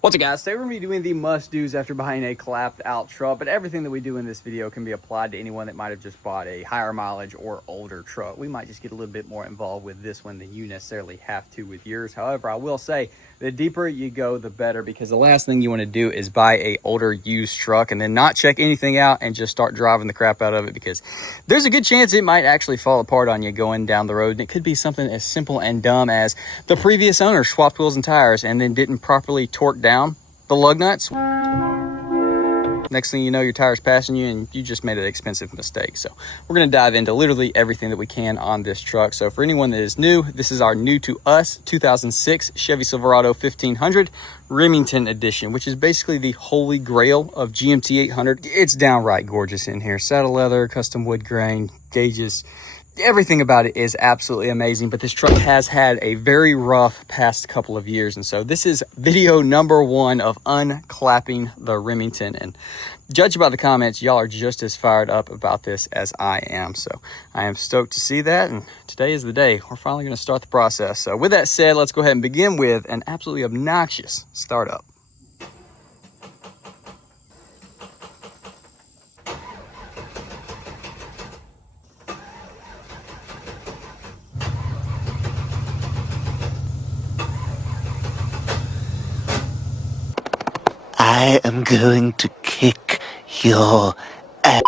What's up, guys? Today we're going to be doing the must-dos after buying a clapped-out truck, but everything that we do in this video can be applied to anyone that might have just bought a higher mileage or older truck. We might just get a little bit more involved with this one than you necessarily have to with yours. However, I will say the deeper you go, the better, because the last thing you want to do is buy a older used truck and then not check anything out and just start driving the crap out of it, because there's a good chance it might actually fall apart on you going down the road. And it could be something as simple and dumb as the previous owner swapped wheels and tires and then didn't properly torque down the lug nuts. Next thing you know, your tire's passing you and you just made an expensive mistake. So we're going to dive into literally everything that we can on this truck. So for anyone that is new, this is our new to us 2006 Chevy Silverado 1500 Remington edition, which is basically the holy grail of GMT 800. It's downright gorgeous in here. Saddle leather, custom wood grain, gauges. Everything about it is absolutely amazing, but this truck has had a very rough past couple of years, and so this is video number one of unclapping the Remington. And judge by the comments, y'all are just as fired up about this as I am, so I am stoked to see that, and today is the day. We're finally going to start the process. So with that said, let's go ahead and begin with an absolutely obnoxious startup. I am going to kick your ass.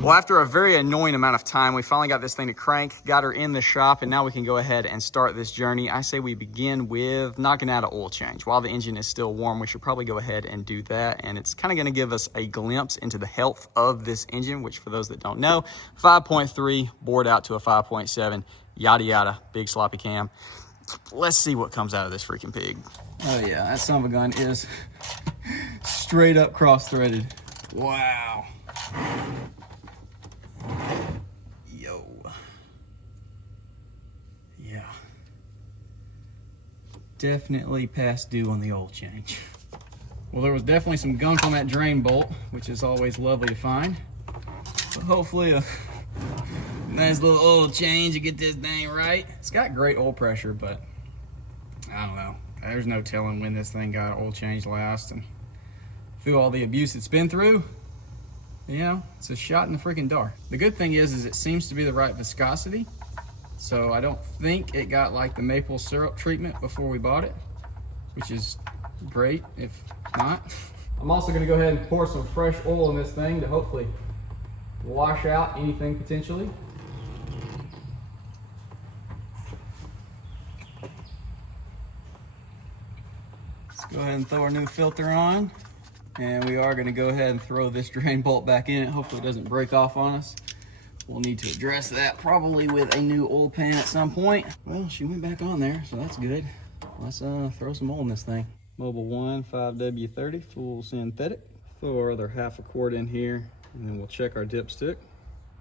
Well, after a very annoying amount of time, we finally got this thing to crank, got her in the shop, and now we can go ahead and start this journey. I say we begin with knocking out an oil change. While the engine is still warm, we should probably go ahead and do that, and it's kind of going to give us a glimpse into the health of this engine, which for those that don't know, 5.3 bored out to a 5.7, yada yada, big sloppy cam. Let's see what comes out of this freaking pig. Oh yeah, that son of a gun is straight up cross-threaded. Wow. Yo. Yeah. Definitely past due on the oil change. Well, there was definitely some gunk on that drain bolt, which is always lovely to find. But hopefully a nice little oil change to get this thing right. It's got great oil pressure, but I don't know. There's no telling when this thing got oil changed last, and through all the abuse it's been through, you know, it's a shot in the freaking dark. The good thing is it seems to be the right viscosity. So I don't think it got like the maple syrup treatment before we bought it, which is great if not. I'm also gonna go ahead and pour some fresh oil in this thing to hopefully wash out anything potentially. Let's go ahead and throw our new filter on. And we are going to go ahead and throw this drain bolt back in it. Hopefully it doesn't break off on us. We'll need to address that probably with a new oil pan at some point. Well, she went back on there, so that's good. Let's throw some oil in this thing. Mobil 1 5W30 full synthetic. Throw our other half a quart in here, and then we'll check our dipstick.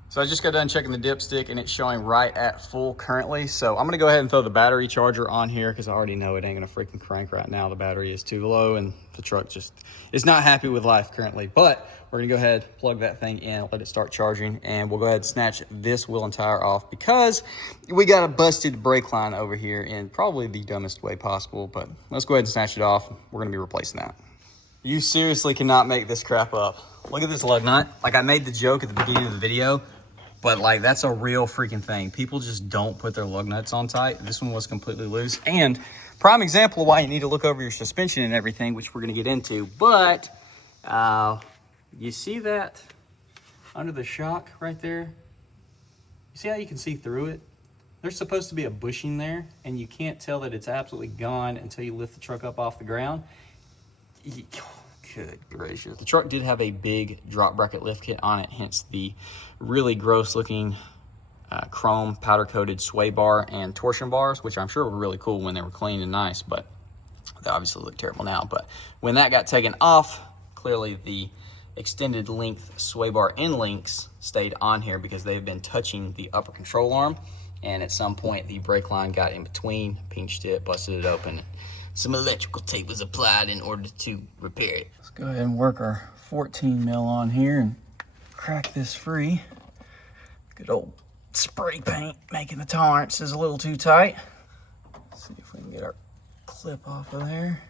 So I just got done checking the dipstick and it's showing right at full currently. So I'm gonna go ahead and throw the battery charger on here because I already know it ain't gonna freaking crank right now. The battery is too low and the truck just is not happy with life currently. But we're gonna go ahead, plug that thing in, let it start charging, and we'll go ahead and snatch this wheel and tire off because we got a busted brake line over here in probably the dumbest way possible. But let's go ahead and snatch it off. We're gonna be replacing that. You seriously cannot make this crap up. Look at this lug nut. Like, I made the joke at the beginning of the video, but like, that's a real freaking thing. People just don't put their lug nuts on tight. This one was completely loose. And prime example of why you need to look over your suspension and everything, which we're gonna get into. But you see that under the shock right there? You see how you can see through it? There's supposed to be a bushing there, and you can't tell that it's absolutely gone until you lift the truck up off the ground. Good gracious. The truck did have a big drop bracket lift kit on it, hence the really gross looking chrome powder coated sway bar and torsion bars, which I'm sure were really cool when they were clean and nice, but they obviously look terrible now. But when that got taken off, clearly the extended length sway bar end links stayed on here because they've been touching the upper control arm, and at some point the brake line got in between, pinched it, busted it open. Some electrical tape was applied in order to repair it. Let's go ahead and work our 14 mil on here and crack this free. Good old spray paint making the tolerances a little too tight. Let's see if we can get our clip off of there.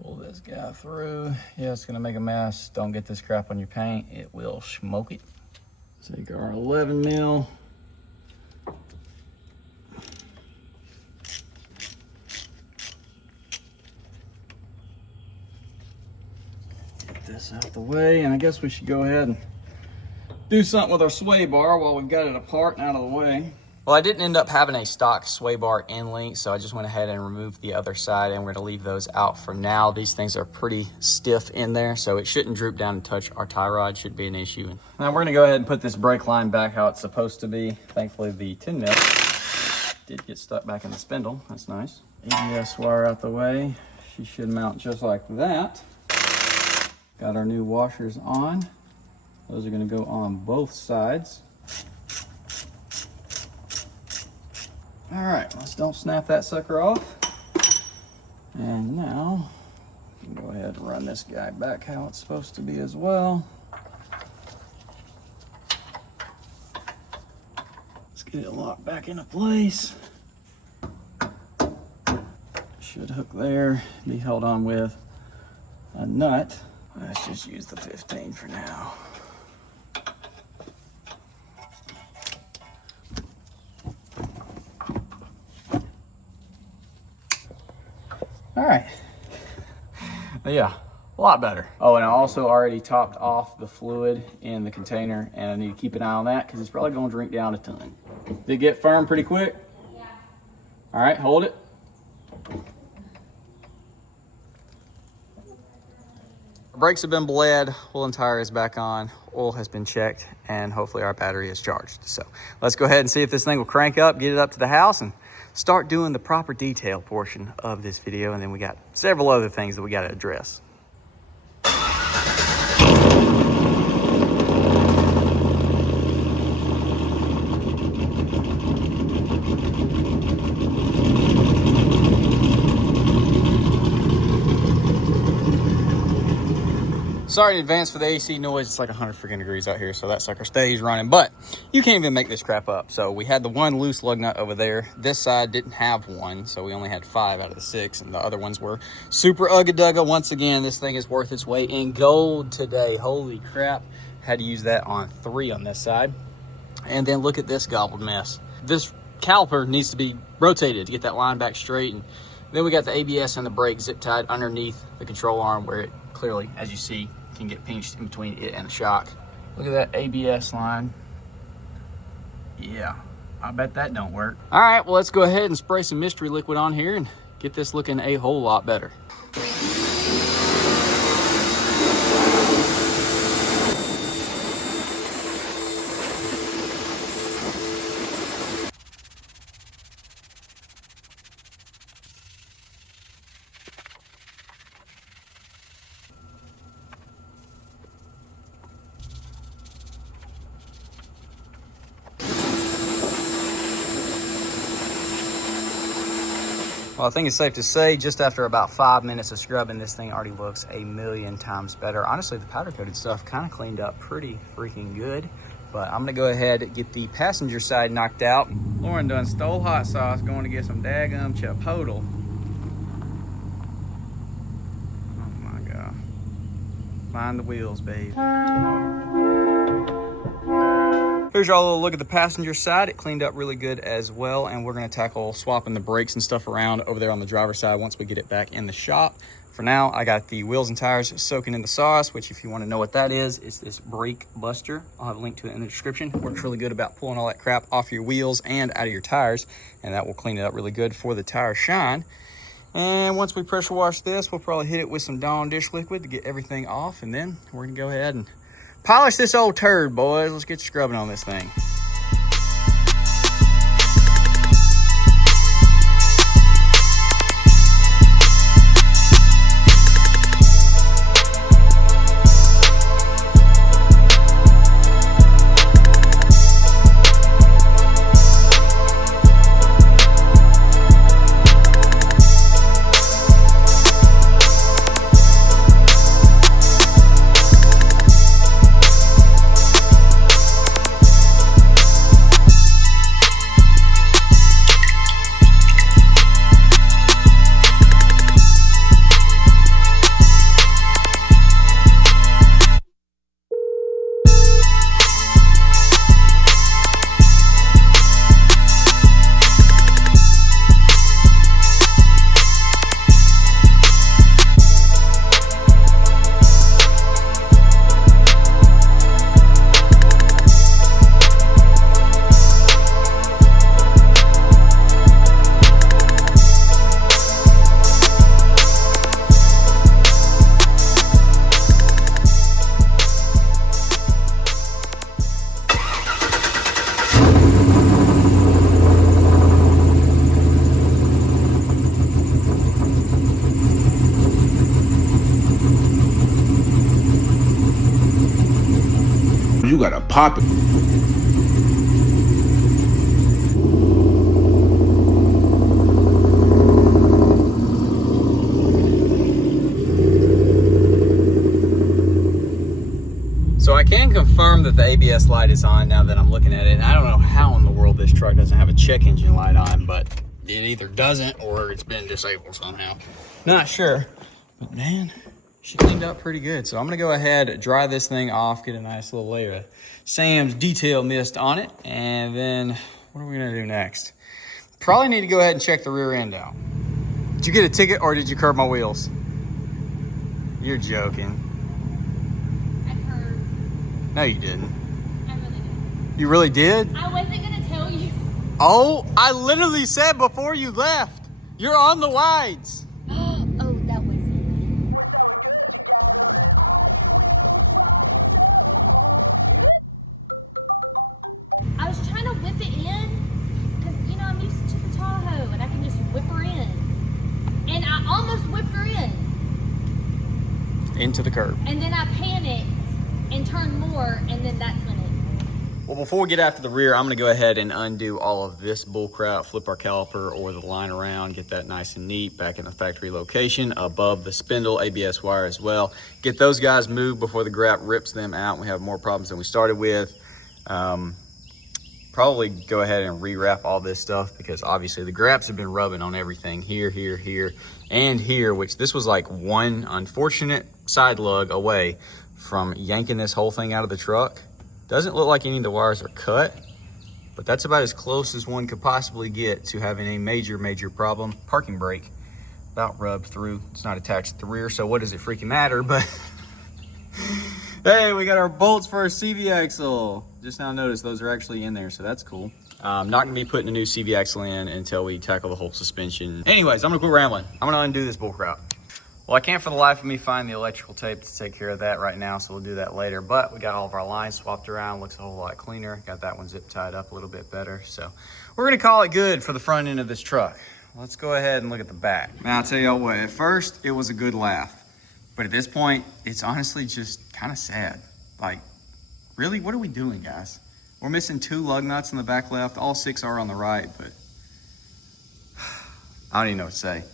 Pull this guy through. Yeah, it's gonna make a mess. Don't get this crap on your paint. It will smoke it. Take our 11 mil. Get this out the way, and I guess we should go ahead and do something with our sway bar while we've got it apart and out of the way. Well, I didn't end up having a stock sway bar end link, so I just went ahead and removed the other side, and we're gonna leave those out for now. These things are pretty stiff in there, so it shouldn't droop down and touch our tie rod, shouldn't be an issue. Now we're gonna go ahead and put this brake line back how it's supposed to be. Thankfully the 10 mil did get stuck back in the spindle, that's nice. ABS wire out the way. She should mount just like that. Got our new washers on. Those are gonna go on both sides. All right, let's don't snap that sucker off. And now, we can go ahead and run this guy back how it's supposed to be as well. Let's get it locked back into place. Should hook there, be held on with a nut. Let's just use the 15 for now. All right, yeah, a lot better. Oh, and I also already topped off the fluid in the container, and I need to keep an eye on that because it's probably gonna drink down a ton. Did it get firm pretty quick? Yeah. All right, hold it. Our brakes have been bled, oil and tire is back on, oil has been checked, and hopefully our battery is charged. So let's go ahead and see if this thing will crank up, get it up to the house, and start doing the proper detail portion of this video. And then we got several other things that we got to address. Sorry in advance for the AC noise. It's like 100 freaking degrees out here, so that sucker stays running, but you can't even make this crap up. So we had the one loose lug nut over there. This side didn't have one, so we only had 5 out of the 6, and the other ones were super ugga-dugga. Once again, this thing is worth its weight in gold today. Holy crap. Had to use that on 3 on this side. And then look at this gobbled mess. This caliper needs to be rotated to get that line back straight. And then we got the ABS and the brake zip tied underneath the control arm where it clearly, as you see, can get pinched in between it and the shock. Look at that ABS line. Yeah, I bet that don't work. All right, well, let's go ahead and spray some mystery liquid on here and get this looking a whole lot better. Well, I think it's safe to say just after about 5 minutes of scrubbing, this thing already looks a million times better. Honestly, the powder coated stuff kind of cleaned up pretty freaking good, but I'm gonna go ahead and get the passenger side knocked out. Lauren done stole hot sauce, going to get some daggum chipotle. Oh my God. Mind the wheels, babe. Here's y'all a little look at the passenger side. It cleaned up really good as well, and we're gonna tackle swapping the brakes and stuff around over there on the driver's side once we get it back in the shop. For now, I got the wheels and tires soaking in the sauce, which if you wanna know what that is, it's this brake buster. I'll have a link to it in the description. It works really good about pulling all that crap off your wheels and out of your tires, and that will clean it up really good for the tire shine. And once we pressure wash this, we'll probably hit it with some Dawn dish liquid to get everything off. And then we're gonna go ahead and polish this old turd, boys. Let's get scrubbing on this thing. You gotta pop it. So I can confirm that the ABS light is on now that I'm looking at it. And I don't know how in the world this truck doesn't have a check engine light on, but it either doesn't or it's been disabled somehow. Not sure, but man, she cleaned up pretty good. So I'm gonna go ahead, dry this thing off, get a nice little layer of Sam's detail mist on it. And then what are we gonna do next? Probably need to go ahead and check the rear end out. Did you get a ticket or did you curb my wheels? You're joking. No, you didn't. I really did. You really did? I wasn't gonna tell you. Oh, I literally said before you left, you're on the wides. Oh, that was it. I was trying to whip it in, because, you know, I'm used to the Tahoe, and I can just whip her in. And I almost whipped her in. Into the curb. And then I panicked and turned more, and then that's when it... Well, before we get after the rear, I'm gonna go ahead and undo all of this bull crap, flip our caliper or the line around, get that nice and neat back in the factory location above the spindle, ABS wire as well. Get those guys moved before the grap rips them out and we have more problems than we started with. Probably go ahead and rewrap all this stuff because obviously the graps have been rubbing on everything here, here, here, and here, which this was like one unfortunate side lug away from yanking this whole thing out of the truck. Doesn't look like any of the wires are cut, but that's about as close as one could possibly get to having a major, major problem. Parking brake about rubbed through. It's not attached to the rear, so what does it freaking matter? But hey, we got our bolts for our CV axle. Just now noticed those are actually in there, so that's cool. I'm not gonna be putting a new CV axle in until we tackle the whole suspension. Anyways, I'm gonna quit rambling. I'm gonna undo this bullcrap. Well, I can't for the life of me find the electrical tape to take care of that right now, so we'll do that later. But we got all of our lines swapped around, looks a whole lot cleaner. Got that one zip tied up a little bit better. So we're gonna call it good for the front end of this truck. Let's go ahead and look at the back. Now, I'll tell y'all what, at first it was a good laugh. But at this point, it's honestly just kind of sad. Like, really, what are we doing, guys? We're missing 2 lug nuts in the back left. All 6 are on the right, but I don't even know what to say.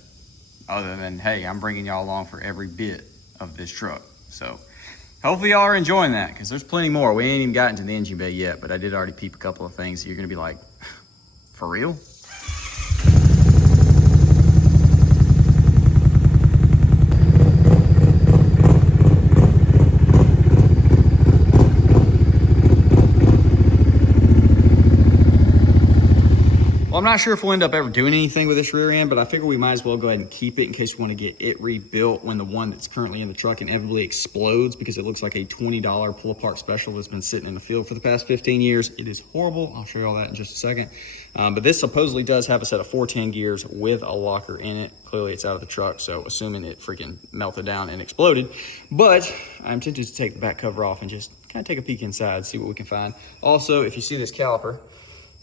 Other than, hey, I'm bringing y'all along for every bit of this truck. So hopefully y'all are enjoying that because there's plenty more. We ain't even gotten to the engine bay yet, but I did already peep a couple of things. You're gonna be like, for real? Well, I'm not sure if we'll end up ever doing anything with this rear end, but I figure we might as well go ahead and keep it in case we want to get it rebuilt when the one that's currently in the truck inevitably explodes, because it looks like a $20 pull apart special that's been sitting in the field for the past 15 years. It is horrible. I'll show you all that in just a second. But this supposedly does have a set of 410 gears with a locker in it. Clearly it's out of the truck, so assuming it freaking melted down and exploded. But I'm tempted to take the back cover off and just kind of take a peek inside, see what we can find. Also, if you see this caliper,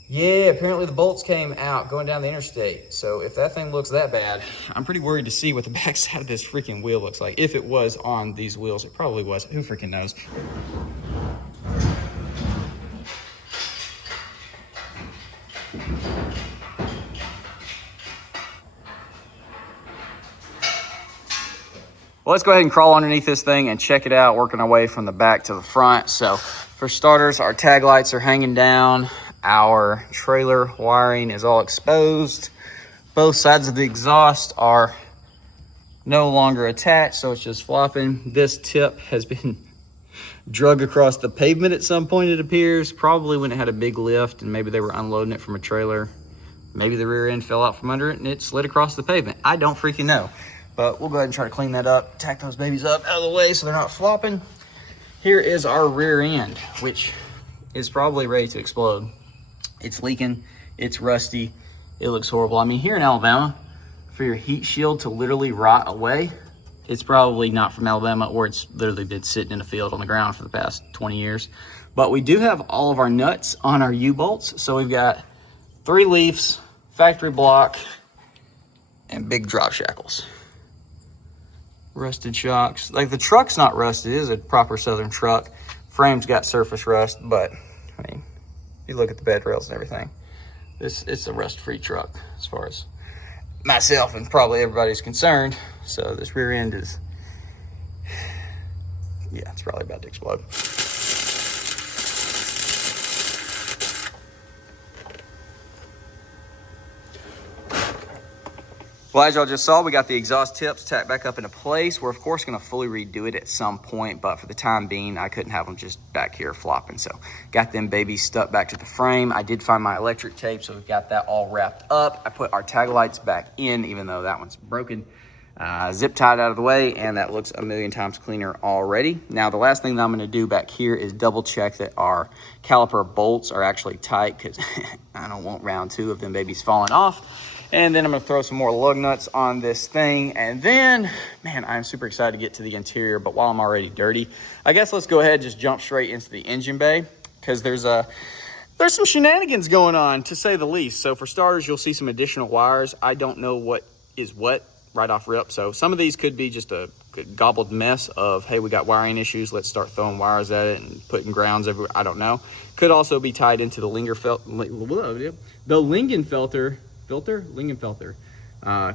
yeah, apparently the bolts came out going down the interstate. So if that thing looks that bad, I'm pretty worried to see what the backside of this freaking wheel looks like. If it was on these wheels, it probably was. Who freaking knows? Well, let's go ahead and crawl underneath this thing and check it out, working our way from the back to the front. So for starters, our tag lights are hanging down. Our trailer wiring is all exposed. Both sides of the exhaust are no longer attached, so it's just flopping. This tip has been drug across the pavement at some point, it appears, probably when it had a big lift and maybe they were unloading it from a trailer. Maybe the rear end fell out from under it and it slid across the pavement. I don't freaking know, but we'll go ahead and try to clean that up, tack those babies up out of the way so they're not flopping. Here is our rear end, which is probably ready to explode. It's leaking, it's rusty, it looks horrible. I mean, here in Alabama, for your heat shield to literally rot away, it's probably not from Alabama, or it's literally been sitting in a field on the ground for the past 20 years. But we do have all of our nuts on our U-bolts. So we've got 3 leafs, factory block, and big drop shackles. Rusted shocks. Like, the truck's not rusted, it is a proper Southern truck. Frame's got surface rust, but I mean, you look at the bed rails and everything, it's a rust-free truck as far as myself and probably everybody's concerned. So this rear end is, yeah, it's probably about to explode. Well, as y'all just saw, we got the exhaust tips tacked back up into place. We're of course gonna fully redo it at some point, but for the time being, I couldn't have them just back here flopping. So got them babies stuck back to the frame. I did find my electric tape, so we've got that all wrapped up. I put our tag lights back in, even though that one's broken. Zip tied out of the way, and that looks a million times cleaner already. Now, the last thing that I'm gonna do back here is double check that our caliper bolts are actually tight, because I don't want round 2 of them babies falling off. And then I'm gonna throw some more lug nuts on this thing. And then, man, I'm super excited to get to the interior, but while I'm already dirty, I guess let's go ahead and just jump straight into the engine bay, because there's some shenanigans going on, to say the least. So for starters, you'll see some additional wires. I don't know what is what right off rip. So some of these could be just a gobbled mess of, hey, we got wiring issues, let's start throwing wires at it and putting grounds everywhere. I don't know. Could also be tied into the Lingenfelter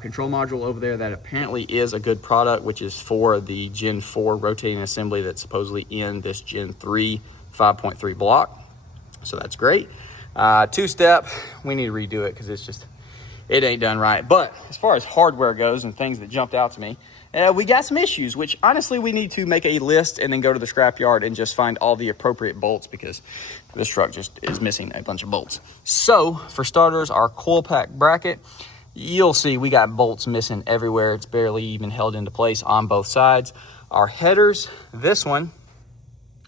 control module over there that apparently is a good product, which is for the Gen 4 rotating assembly that's supposedly in this Gen 3 5.3 block. So that's great. 2-step, we need to redo it because it ain't done right. But as far as hardware goes and things that jumped out to me, we got some issues, which honestly we need to make a list and then go to the scrapyard and just find all the appropriate bolts, because this truck just is missing a bunch of bolts. So for starters, our coil pack bracket, you'll see we got bolts missing everywhere. It's barely even held into place on both sides. Our headers, this one,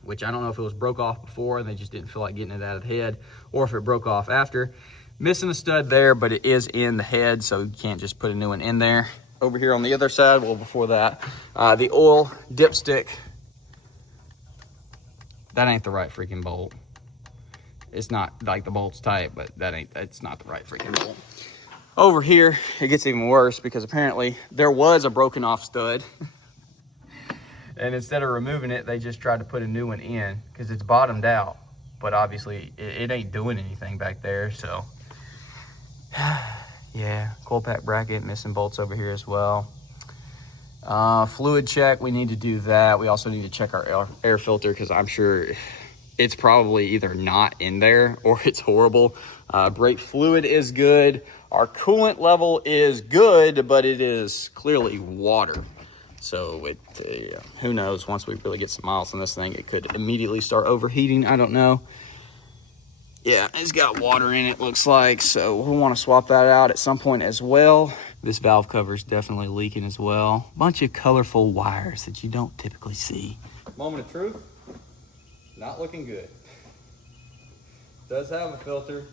which I don't know if it was broke off before and they just didn't feel like getting it out of the head, or if it broke off after. Missing a stud there, but it is in the head, so you can't just put a new one in there. Over here on the other side, well, before that, the oil dipstick, that ain't the right freaking bolt. It's not like the bolt's tight, but it's not the right freaking bolt. Over here, it gets even worse because apparently there was a broken off stud. And instead of removing it, they just tried to put a new one in because it's bottomed out. But obviously, it ain't doing anything back there, so. Yeah, coil pack bracket, missing bolts over here as well. Fluid check, we need to do that. We also need to check our air filter because I'm sure it's probably either not in there or it's horrible. Brake fluid is good. Our coolant level is good, but it is clearly water. So who knows, once we really get some miles on this thing, it could immediately start overheating. I don't know. Yeah, it's got water in it, looks like, so we'll want to swap that out at some point as well. This valve cover is definitely leaking as well. Bunch of colorful wires that you don't typically see. Moment of truth, not looking good. Does have a filter.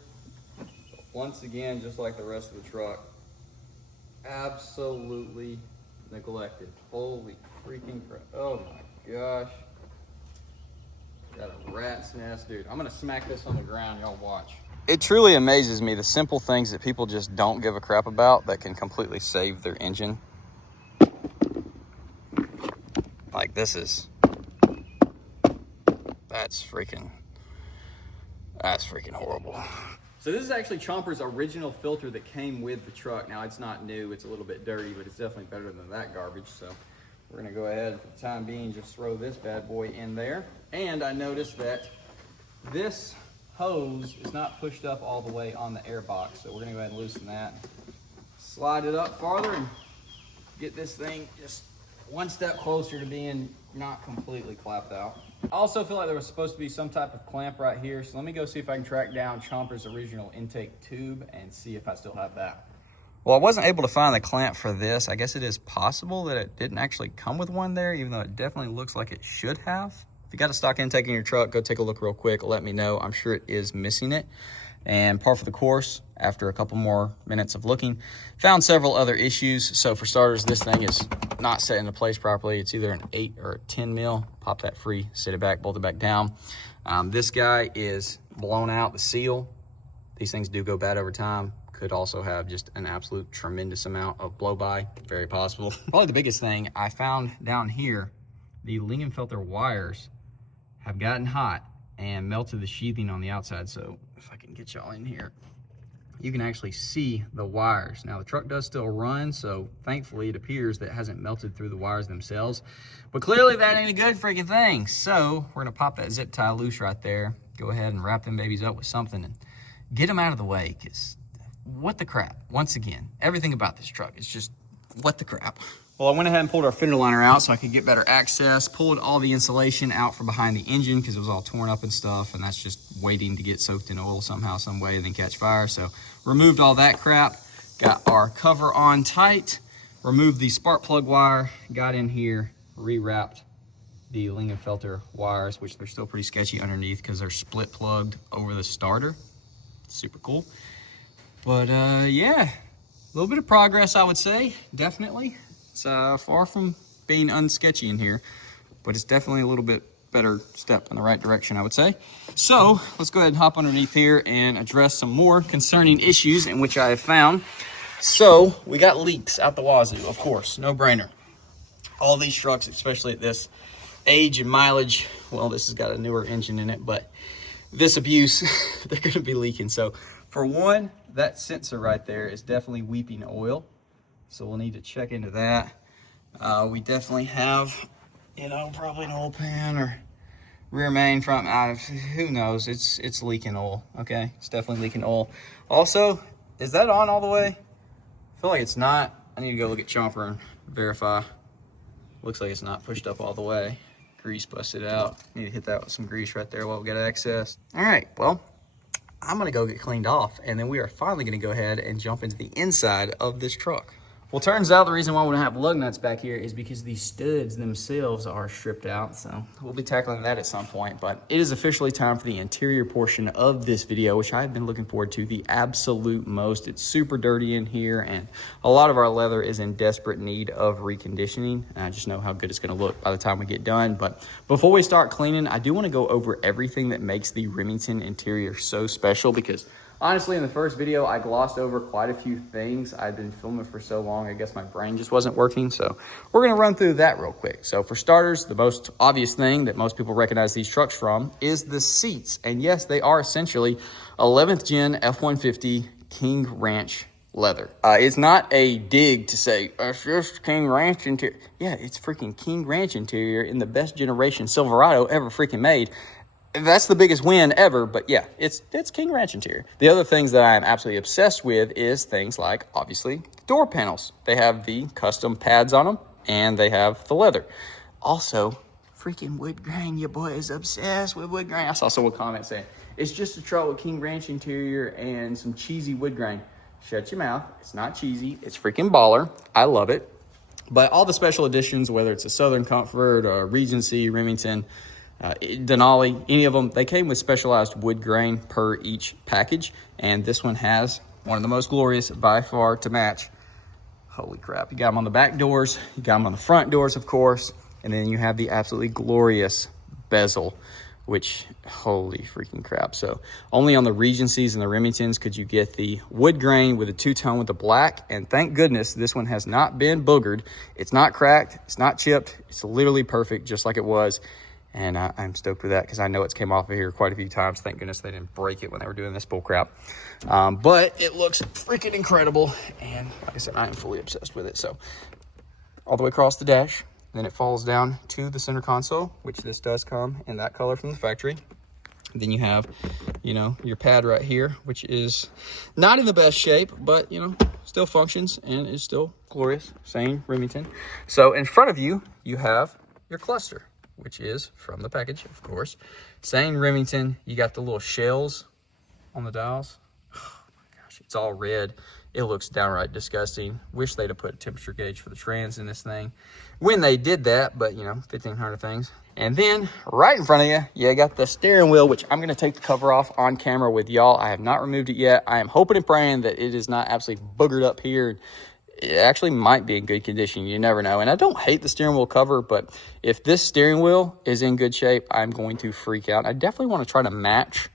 Once again, just like the rest of the truck, absolutely neglected. Holy freaking crap. Oh my gosh. Got a rat's nest, dude. I'm gonna smack this on the ground, y'all watch. It truly amazes me the simple things that people just don't give a crap about that can completely save their engine. Like this is, that's freaking horrible. So this is actually Chomper's original filter that came with the truck. Now it's not new, it's a little bit dirty, but it's definitely better than that garbage. So we're gonna go ahead for the time being, just throw this bad boy in there. And I noticed that this hose is not pushed up all the way on the air box. So we're gonna go ahead and loosen that. Slide it up farther and get this thing just one step closer to being not completely clapped out. I also feel like there was supposed to be some type of clamp right here. So let me go see if I can track down Chomper's original intake tube and see if I still have that. Well, I wasn't able to find the clamp for this. I guess it is possible that it didn't actually come with one there, even though it definitely looks like it should have. If you got a stock intake in your truck, go take a look real quick. Let me know. I'm sure it is missing it. And par for the course, after a couple more minutes of looking, found several other issues. So for starters, this thing is not set into place properly. It's either an 8 or a 10 mil. Pop that free, sit it back, bolt it back down. This guy is blown out, the seal. These things do go bad over time. Could also have just an absolute tremendous amount of blow by, very possible. Probably the biggest thing I found down here, the Lingenfelter wires have gotten hot and melted the sheathing on the outside. So if I can get y'all in here, you can actually see the wires. Now the truck does still run, so thankfully it appears that it hasn't melted through the wires themselves, but clearly that ain't a good freaking thing. So we're gonna pop that zip tie loose right there, go ahead and wrap them babies up with something and get them out of the way, because what the crap? Once again, everything about this truck is just what the crap. Well, I went ahead and pulled our fender liner out so I could get better access, pulled all the insulation out from behind the engine because it was all torn up and stuff, and that's just waiting to get soaked in oil somehow, some way, and then catch fire. So removed all that crap, got our cover on tight, removed the spark plug wire, got in here, rewrapped the Lingenfelter wires, which they're still pretty sketchy underneath because they're split plugged over the starter. Super cool. But yeah, a little bit of progress, I would say, definitely. It's far from being unsketchy in here, but it's definitely a little bit better step in the right direction, I would say. So let's go ahead and hop underneath here and address some more concerning issues in which I have found. So we got leaks out the wazoo, of course, no brainer. All these trucks, especially at this age and mileage, well, this has got a newer engine in it, but this abuse, they're gonna be leaking. So for one, that sensor right there is definitely weeping oil. So we'll need to check into that. We definitely have, you know, probably an oil pan or rear main, front, who knows? It's leaking oil, okay? It's definitely leaking oil. Also, is that on all the way? I feel like it's not. I need to go look at Chomper and verify. Looks like it's not pushed up all the way. Grease busted out. Need to hit that with some grease right there while we got access. All right, well, I'm gonna go get cleaned off, and then we are finally gonna go ahead and jump into the inside of this truck. Well, turns out the reason why we don't have lug nuts back here is because the studs themselves are stripped out. So we'll be tackling that at some point, but it is officially time for the interior portion of this video, which I've been looking forward to the absolute most. It's super dirty in here, and a lot of our leather is in desperate need of reconditioning. And I just know how good it's gonna look by the time we get done. But before we start cleaning, I do wanna go over everything that makes the Remington interior so special, because honestly, in the first video, I glossed over quite a few things. I've been filming for so long, I guess my brain just wasn't working. So we're gonna run through that real quick. So for starters, the most obvious thing that most people recognize these trucks from is the seats. And yes, they are essentially 11th gen F-150 King Ranch leather. It's not a dig to say, it's just King Ranch interior. Yeah, it's freaking King Ranch interior in the best generation Silverado ever freaking made. That's the biggest win ever, but yeah, it's King Ranch interior. The other things that I am absolutely obsessed with is things like, obviously, door panels. They have the custom pads on them, and they have the leather. Also, freaking wood grain. Your boy is obsessed with wood grain. I saw someone comment saying, it's just a truck with King Ranch interior and some cheesy wood grain. Shut your mouth. It's not cheesy. It's freaking baller. I love it. But all the special editions, whether it's a Southern Comfort or Regency, Remington, Denali, any of them, they came with specialized wood grain per each package. And this one has one of the most glorious by far to match. Holy crap. You got them on the back doors. You got them on the front doors, of course. And then you have the absolutely glorious bezel, which, holy freaking crap. So only on the Regencies and the Remingtons could you get the wood grain with a two-tone with the black. And thank goodness this one has not been boogered. It's not cracked. It's not chipped. It's literally perfect, just like it was. And I'm stoked with that because I know it's came off of here quite a few times. Thank goodness they didn't break it when they were doing this bull crap. But it looks freaking incredible. And like I said, I am fully obsessed with it. So all the way across the dash. Then it falls down to the center console, which this does come in that color from the factory. Then you have, you know, your pad right here, which is not in the best shape, but, you know, still functions and is still glorious. Same Remington. So in front of you, you have your cluster, which is from the package, of course. Same Remington. You got the little shells on the dials. Oh my gosh, it's all red. It looks downright disgusting. Wish they'd have put a temperature gauge for the trans in this thing when they did that, but you know, 1,500 things. And then right in front of you, you got the steering wheel, which I'm gonna take the cover off on camera with y'all. I have not removed it yet. I am hoping and praying that it is not absolutely boogered up here. It actually might be in good condition. You never know. And I don't hate the steering wheel cover, but if this steering wheel is in good shape, I'm going to freak out. I definitely want to try to match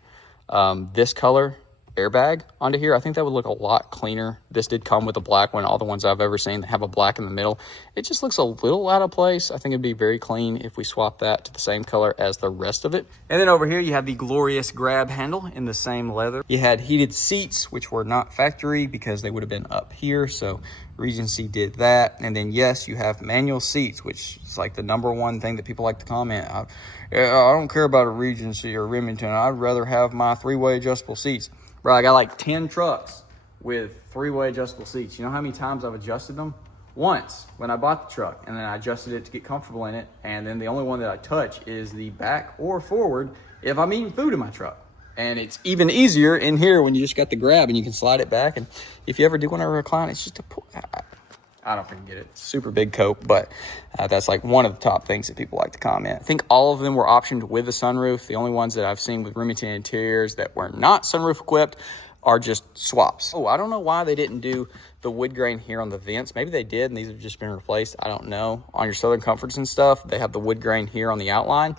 this color airbag onto here. I think that would look a lot cleaner. This did come with a black one. All the ones I've ever seen that have a black in the middle, it just looks a little out of place. I think it'd be very clean if we swap that to the same color as the rest of it. And then over here you have the glorious grab handle in the same leather. You had heated seats, which were not factory because they would have been up here, so Regency did that. And then yes, you have manual seats, which is like the #1 thing that people like to comment. I don't care about a Regency or Remington. I'd rather have my 3-way adjustable seats. Bro, I got like 10 trucks with 3-way adjustable seats. You know how many times I've adjusted them? Once, when I bought the truck, and then I adjusted it to get comfortable in it. And then the only one that I touch is the back or forward if I'm eating food in my truck. And it's even easier in here when you just got the grab and you can slide it back. And if you ever do want to recline, it's just a pull. I don't freaking get it. It's super big coat, but that's like one of the top things that people like to comment. I think all of them were optioned with a sunroof. The only ones that I've seen with Remington interiors that were not sunroof equipped are just swaps. Oh, I don't know why they didn't do the wood grain here on the vents. Maybe they did and these have just been replaced. I don't know. On your Southern Comforts and stuff, they have the wood grain here on the outline.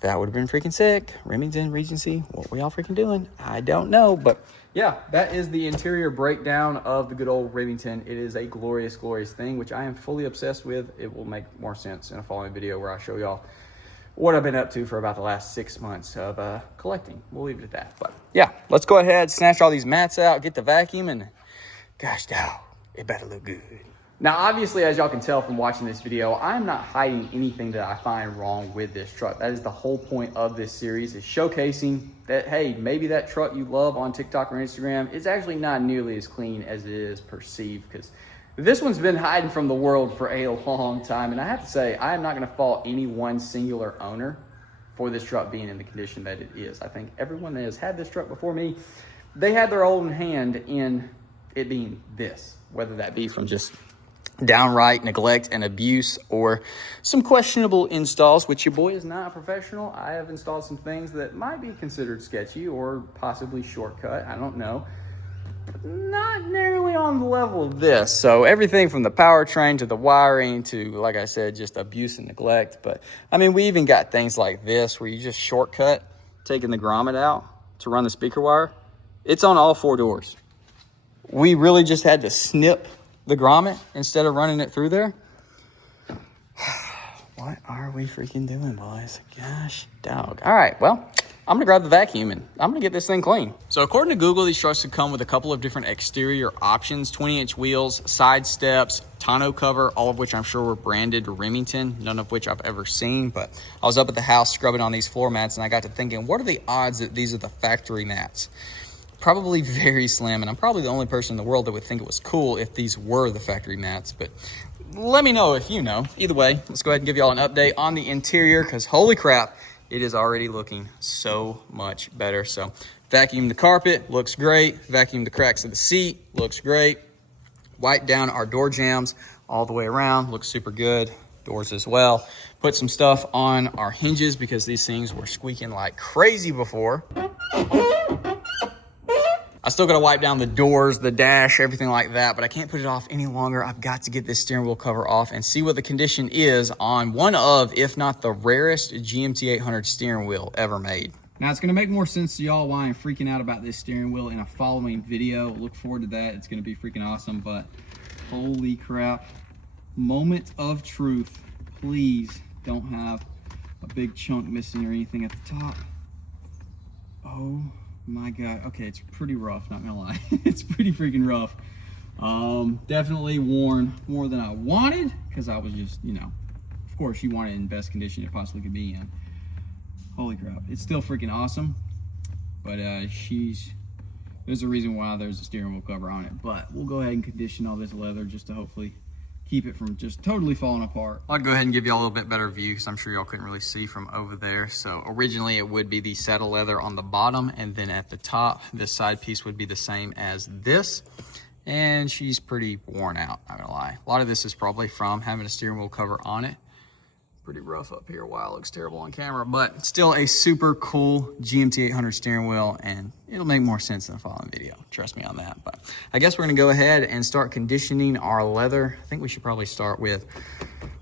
That would have been freaking sick. Remington, Regency, what were y'all freaking doing? I don't know, but yeah, that is the interior breakdown of the good old Remington. It is a glorious, glorious thing, which I am fully obsessed with. It will make more sense in a following video where I show y'all what I've been up to for about the last 6 months of collecting. We'll leave it at that. But yeah, let's go ahead, snatch all these mats out, get the vacuum, and gosh, dog, it better look good. Now, obviously, as y'all can tell from watching this video, I'm not hiding anything that I find wrong with this truck. That is the whole point of this series, is showcasing that, hey, maybe that truck you love on TikTok or Instagram is actually not nearly as clean as it is perceived, because this one's been hiding from the world for a long time. And I have to say, I am not going to fault any one singular owner for this truck being in the condition that it is. I think everyone that has had this truck before me, they had their own hand in it being this, whether that be from just downright neglect and abuse or some questionable installs, which your boy is not a professional. I have installed some things that might be considered sketchy or possibly shortcut. I don't know. Not nearly on the level of this. So everything from the powertrain to the wiring to, like I said, just abuse and neglect. But I mean, we even got things like this where you just shortcut taking the grommet out to run the speaker wire. It's on all 4 doors. We really just had to snip the grommet instead of running it through there. What are we freaking doing, boys? Gosh, dog. All right, well, I'm gonna grab the vacuum and I'm gonna get this thing clean. So according to Google, these trucks could come with a couple of different exterior options: 20-inch wheels, side steps, tonneau cover, all of which I'm sure were branded Remington, none of which I've ever seen. But I was up at the house scrubbing on these floor mats and I got to thinking, what are the odds that these are the factory mats? Probably very slim, and I'm probably the only person in the world that would think it was cool if these were the factory mats. But let me know if you know. Either way, let's go ahead and give y'all an update on the interior, because holy crap, it is already looking so much better. So vacuumed the carpet, looks great. Vacuumed the cracks of the seat, looks great. Wiped down our door jambs all the way around, looks super good. Doors as well. Put some stuff on our hinges because these things were squeaking like crazy before. I still gotta wipe down the doors, the dash, everything like that, but I can't put it off any longer. I've got to get this steering wheel cover off and see what the condition is on one of, if not the rarest GMT 800 steering wheel ever made. Now it's gonna make more sense to y'all why I'm freaking out about this steering wheel in a following video. Look forward to that. It's gonna be freaking awesome, but holy crap. Moment of truth. Please don't have a big chunk missing or anything at the top. Oh my God. Okay, it's pretty rough, not gonna lie. It's pretty freaking rough. Definitely worn more than I wanted, because I was just, you know, of course you want it in best condition it possibly could be in. Holy crap. It's still freaking awesome, but there's a reason why there's a steering wheel cover on it. But we'll go ahead and condition all this leather just to hopefully keep it from just totally falling apart. I'll go ahead and give y'all a little bit better view, because I'm sure y'all couldn't really see from over there. So originally it would be the saddle leather on the bottom, and then at the top, this side piece would be the same as this. And she's pretty worn out, not gonna lie. A lot of this is probably from having a steering wheel cover on it. Pretty rough up here. Wow, it looks terrible on camera, but still a super cool GMT 800 steering wheel, and it'll make more sense in the following video. Trust me on that. But I guess we're gonna go ahead and start conditioning our leather. I think we should probably start with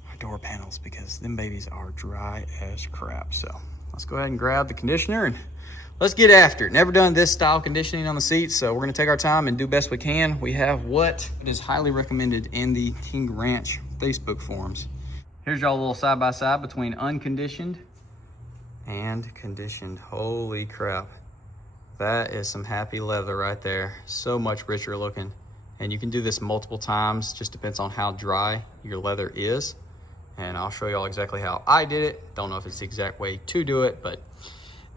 our door panels, because them babies are dry as crap. So let's go ahead and grab the conditioner and let's get after it. Never done this style conditioning on the seats, so we're gonna take our time and do best we can. We have what is highly recommended in the King Ranch Facebook forums. Here's y'all a little side-by-side between unconditioned and conditioned. Holy crap. That is some happy leather right there. So much richer looking. And you can do this multiple times. Just depends on how dry your leather is. And I'll show y'all exactly how I did it. Don't know if it's the exact way to do it, but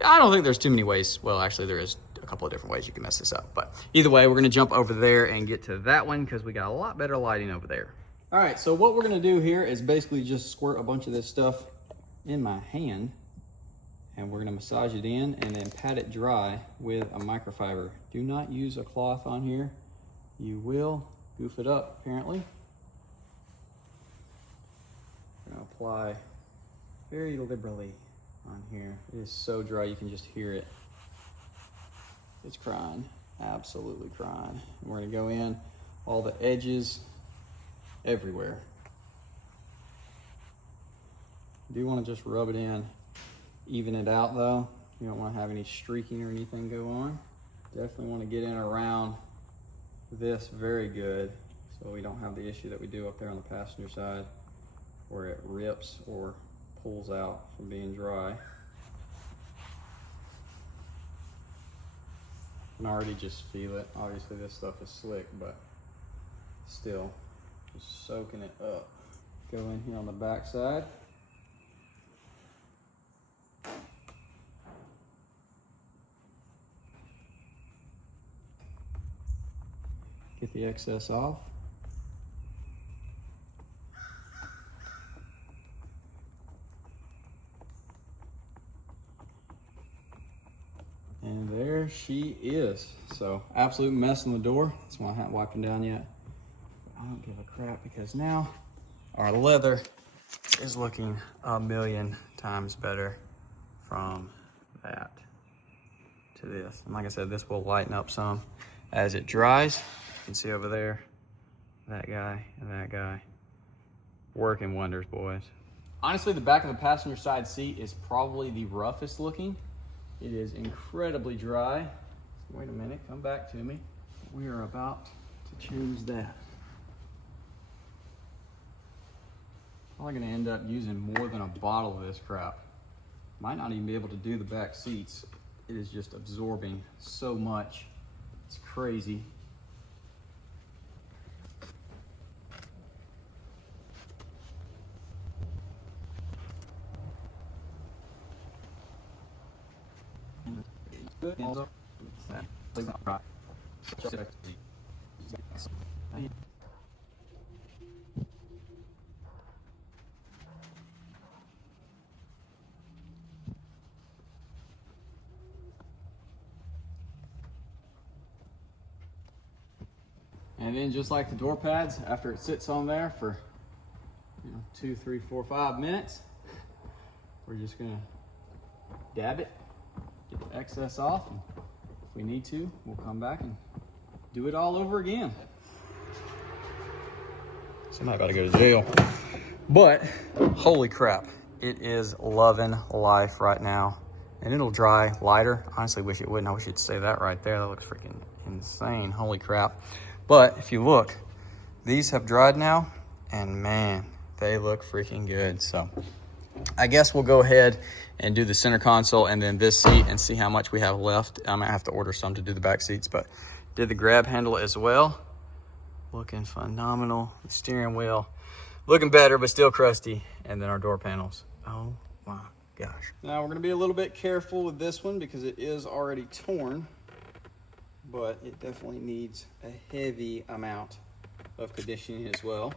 I don't think there's too many ways. Well, actually there is a couple of different ways you can mess this up. But either way, we're gonna jump over there and get to that one, because we got a lot better lighting over there. All right, so what we're gonna do here is basically just squirt a bunch of this stuff in my hand, and we're gonna massage it in and then pat it dry with a microfiber. Do not use a cloth on here. You will goof it up, apparently. I'm gonna apply very liberally on here. It is so dry, you can just hear it. It's crying, absolutely crying. And we're gonna go in all the edges, everywhere. You do want to just rub it in, even it out though. You don't want to have any streaking or anything go on. Definitely want to get in around this very good, so we don't have the issue that we do up there on the passenger side, where it rips or pulls out from being dry. You can already just feel it. Obviously this stuff is slick, but still. Just soaking it up. Go in here on the back side. Get the excess off. And there she is. So absolute mess on the door. That's why I haven't wiped them down yet. I don't give a crap, because now our leather is looking a million times better from that to this. And like I said, this will lighten up some as it dries. You can see over there, that guy and that guy. Working wonders, boys. Honestly, the back of the passenger side seat is probably the roughest looking. It is incredibly dry. Wait a minute, come back to me. We are about to change that. Probably gonna end up using more than a bottle of this crap. Might not even be able to do the back seats. It is just absorbing so much. It's crazy. And then just like the door pads, after it sits on there for 2, 3, 4, 5 minutes, we're just gonna dab it, get the excess off, and if we need to, we'll come back and do it all over again. Somebody about to go to jail. But holy crap, it is loving life right now. And it'll dry lighter. Honestly, wish it wouldn't. I wish it'd stay that right there. That looks freaking insane. Holy crap. But if you look, these have dried now, and man, they look freaking good. So I guess we'll go ahead and do the center console and then this seat and see how much we have left. I might have to order some to do the back seats, but did the grab handle as well. Looking phenomenal. The steering wheel looking better, but still crusty. And then our door panels. Oh my gosh. Now we're gonna be a little bit careful with this one because it is already torn, but it definitely needs a heavy amount of conditioning as well.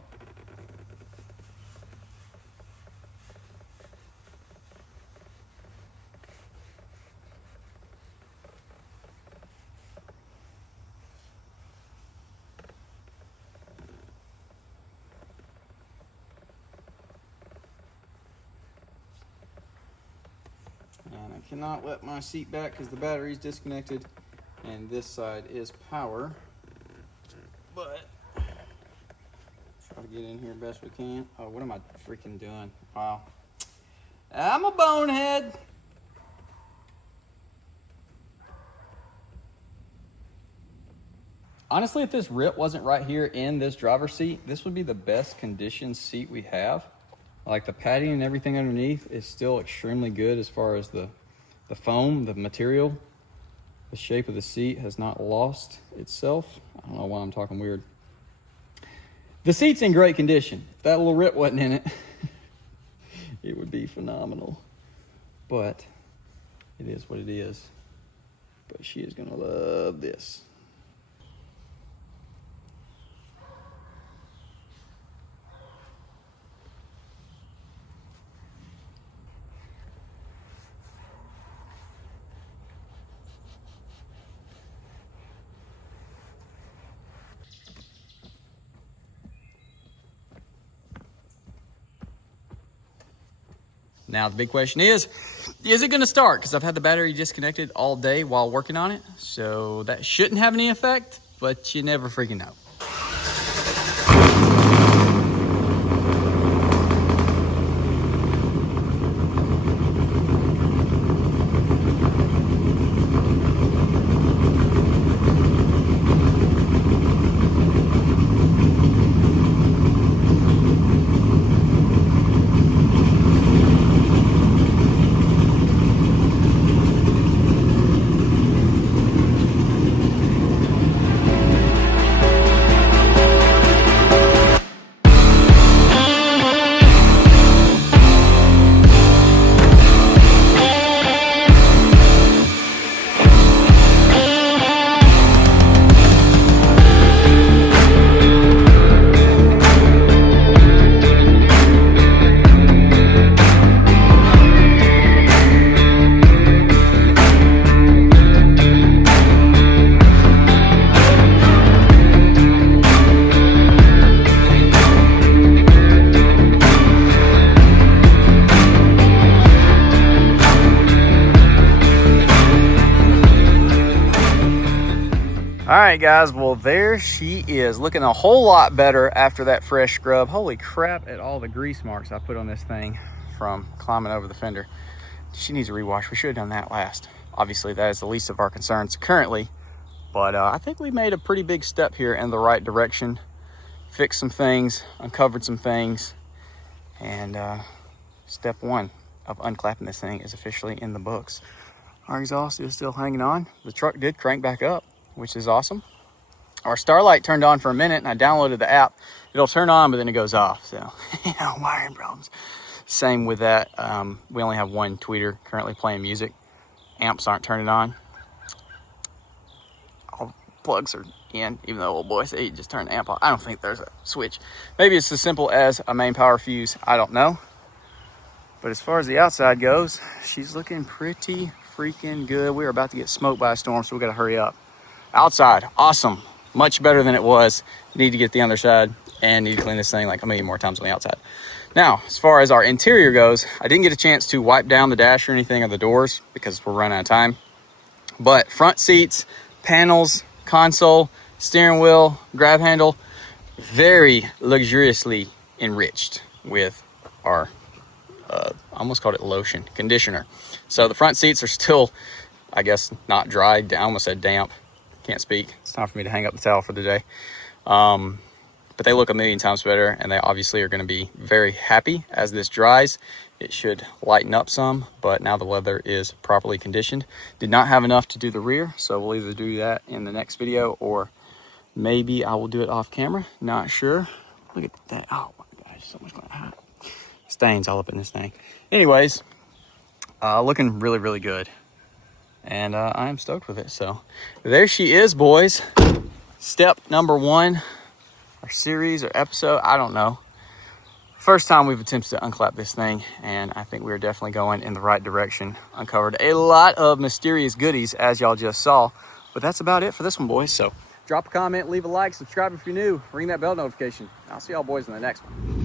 And I cannot let my seat back because the battery's disconnected, and this side is power. But try to get in here best we can. Oh, what am I freaking doing? Wow. I'm a bonehead. Honestly, if this rip wasn't right here in this driver's seat, this would be the best conditioned seat we have. Like the padding and everything underneath is still extremely good as far as the foam, the material. The shape of the seat has not lost itself. I don't know why I'm talking weird. The seat's in great condition. If that little rip wasn't in it, it would be phenomenal. But it is what it is. But she is gonna love this. Now the big question is it gonna start? Because I've had the battery disconnected all day while working on it. So that shouldn't have any effect, but you never freaking know. All right, guys, well, there she is, looking a whole lot better after that fresh scrub. Holy crap at all the grease marks I put on this thing from climbing over the fender. She needs a rewash. We should have done that last. Obviously, that is the least of our concerns currently, but I think we made a pretty big step here in the right direction. Fixed some things, uncovered some things, and step one of unclapping this thing is officially in the books. Our exhaust is still hanging on. The truck did crank back up, which is awesome. Our Starlight turned on for a minute and I downloaded the app. It'll turn on, but then it goes off. So, wiring problems. Same with that. We only have one tweeter currently playing music. Amps aren't turning on. All plugs are in, even though old boy said he just turned the amp off. I don't think there's a switch. Maybe it's as simple as a main power fuse. I don't know. But as far as the outside goes, she's looking pretty freaking good. We're about to get smoked by a storm, so we gotta hurry up. Outside, awesome. much better than it was. Need to get the underside and need to clean this thing like a million more times on the outside. Now, as far as our interior goes, I didn't get a chance to wipe down the dash or anything of the doors because we're running out of time. But front seats, panels, console, steering wheel, grab handle, very luxuriously enriched with our, I almost called it lotion, conditioner. So the front seats are still, I guess, not dried. I almost said damp. Can't speak. It's time for me to hang up the towel for the day. But they look a million times better, and they obviously are going to be very happy as this dries. It should lighten up some, but now the leather is properly conditioned. Did not have enough to do the rear, so we'll either do that in the next video or maybe I will do it off camera. Not sure. Look at that. Oh my gosh, so much stains all up in this thing. Anyways, looking really, really good. And I am stoked with it. So there she is, boys. Step number 1. Or series or episode, I don't know. First time we've attempted to unclap this thing, and I think we're definitely going in the right direction. Uncovered a lot of mysterious goodies, as y'all just saw, but that's about it for this one, boys. So drop a comment, leave a like, subscribe if you're new, ring that bell notification. I'll see y'all boys in the next one.